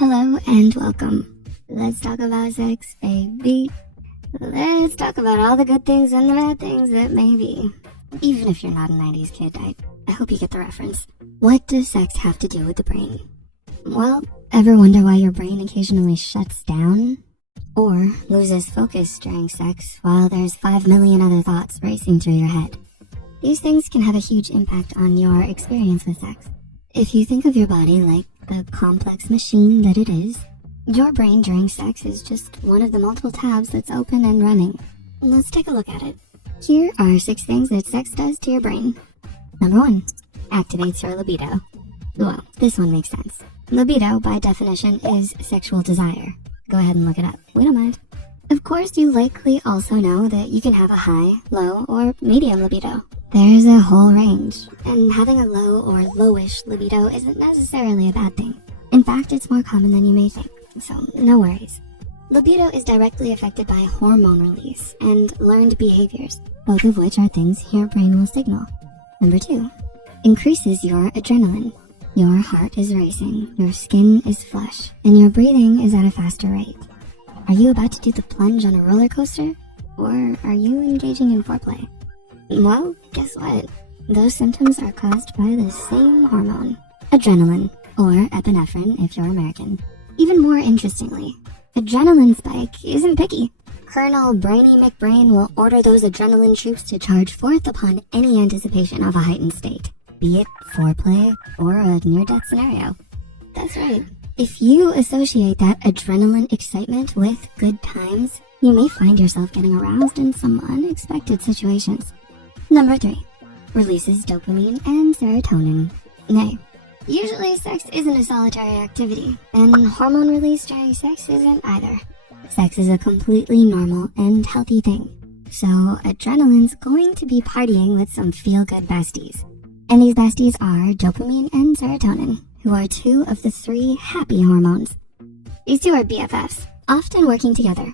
Hello and welcome. Let's talk about sex, baby. Let's talk about all the good things and the bad things that may be. Even if you're not a 90s kid, I hope you get the reference. What does sex have to do with the brain? Well, ever wonder why your brain occasionally shuts down? Or loses focus during sex while there's 5 million other thoughts racing through your head? These things can have a huge impact on your experience with sex. If you think of your body like the complex machine that it is, your brain during sex is just one of the multiple tabs that's open and running. Let's take a look at it. Here are 6 things that sex does to your brain. Number 1, activates your libido. Well, this one makes sense. Libido, by definition, is sexual desire. Go ahead and look it up. We don't mind. Of course, you likely also know that you can have a high, low, or medium libido. There's a whole range, and having a low or lowish libido isn't necessarily a bad thing. In fact, it's more common than you may think, so no worries. Libido is directly affected by hormone release and learned behaviors, both of which are things your brain will signal. Number 2, increases your adrenaline. Your heart is racing, your skin is flush, and your breathing is at a faster rate. Are you about to do the plunge on a roller coaster? Or are you engaging in foreplay? Well, guess what? Those symptoms are caused by the same hormone, adrenaline, or epinephrine if you're American. Even more interestingly, adrenaline spike isn't picky. Colonel Brainy McBrain will order those adrenaline troops to charge forth upon any anticipation of a heightened state, be it foreplay or a near-death scenario. That's right. If you associate that adrenaline excitement with good times, you may find yourself getting aroused in some unexpected situations. Number 3, releases dopamine and serotonin. Nay, usually sex isn't a solitary activity, and hormone release during sex isn't either. Sex is a completely normal and healthy thing, so adrenaline's going to be partying with some feel-good besties. And these besties are dopamine and serotonin, who are 2 of the 3 happy hormones. These 2 are BFFs, often working together.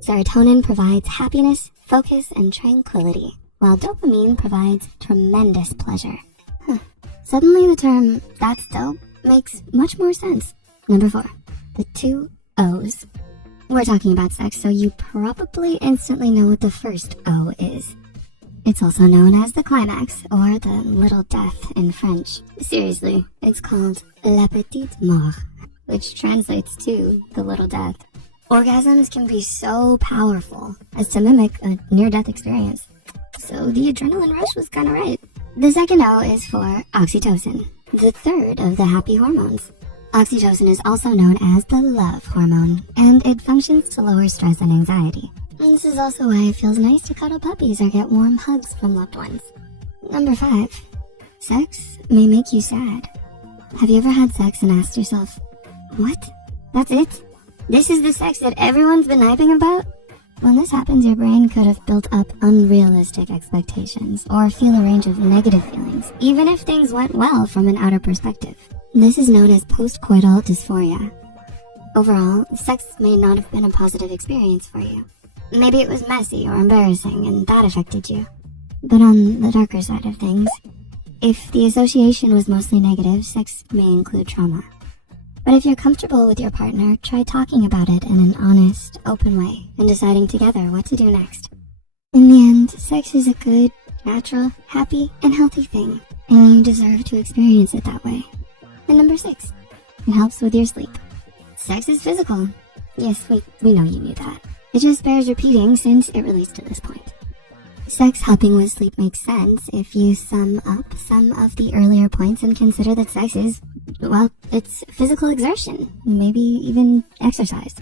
Serotonin provides happiness, focus, and tranquility, while dopamine provides tremendous pleasure. Suddenly the term, "that's dope," makes much more sense. Number 4, the 2 O's. We're talking about sex, so you probably instantly know what the first O is. It's also known as the climax, or the little death in French. Seriously, it's called la petite mort, which translates to the little death. Orgasms can be so powerful as to mimic a near-death experience. So the adrenaline rush was kinda right. The second O is for oxytocin, the 3rd of the happy hormones. Oxytocin is also known as the love hormone, and it functions to lower stress and anxiety. This is also why it feels nice to cuddle puppies or get warm hugs from loved ones. Number 5, sex may make you sad. Have you ever had sex and asked yourself, what? That's it? This is the sex that everyone's been hyping about? When this happens, your brain could have built up unrealistic expectations or feel a range of negative feelings, even if things went well from an outer perspective. This is known as postcoital dysphoria. Overall, sex may not have been a positive experience for you. Maybe it was messy or embarrassing and that affected you. But on the darker side of things, if the association was mostly negative, sex may include trauma. But if you're comfortable with your partner, try talking about it in an honest, open way and deciding together what to do next. In the end, sex is a good, natural, happy, and healthy thing, and you deserve to experience it that way. And number 6, it helps with your sleep. Sex is physical. Yes, we know you knew that. It just bears repeating since it relates to this point. Sex helping with sleep makes sense if you sum up some of the earlier points and consider that sex is, well, it's physical exertion, maybe even exercise.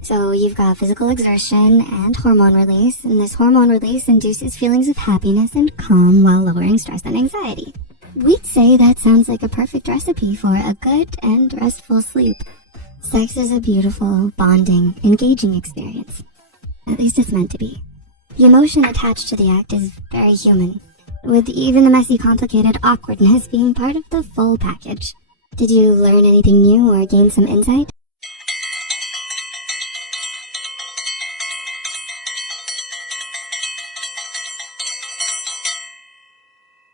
So you've got physical exertion and hormone release, and this hormone release induces feelings of happiness and calm while lowering stress and anxiety. We'd say that sounds like a perfect recipe for a good and restful sleep. Sex is a beautiful, bonding, engaging experience. At least it's meant to be. The emotion attached to the act is very human, with even the messy, complicated awkwardness being part of the full package. Did you learn anything new or gain some insight?